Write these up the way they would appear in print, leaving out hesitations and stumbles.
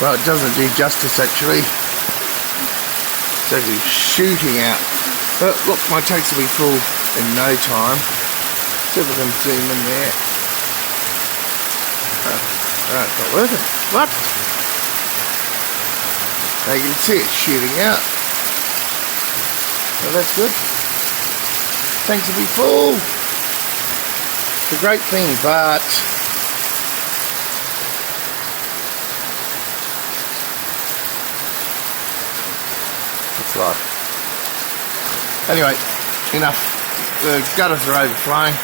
Well, it doesn't do justice actually. It's actually shooting out. But look, my tanks will be full in no time. See if I can zoom in there. Oh, it's not working. What? Now you can see it shooting out. So that's good. Tanks will be full. It's a great thing, but it's life. Anyway, enough. The gutters are overflowing.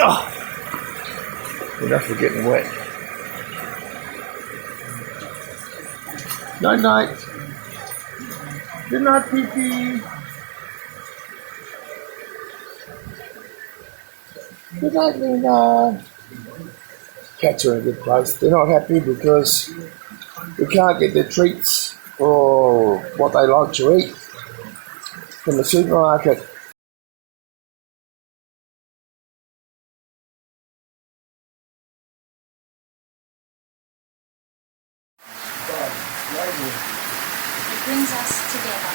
Oh, enough for getting wet. Night night. Good night, Pee-Pee. Good night, Luna. Cats are in a good place. They're not happy because we can't get their treats or what they like to eat from the supermarket. It brings us together.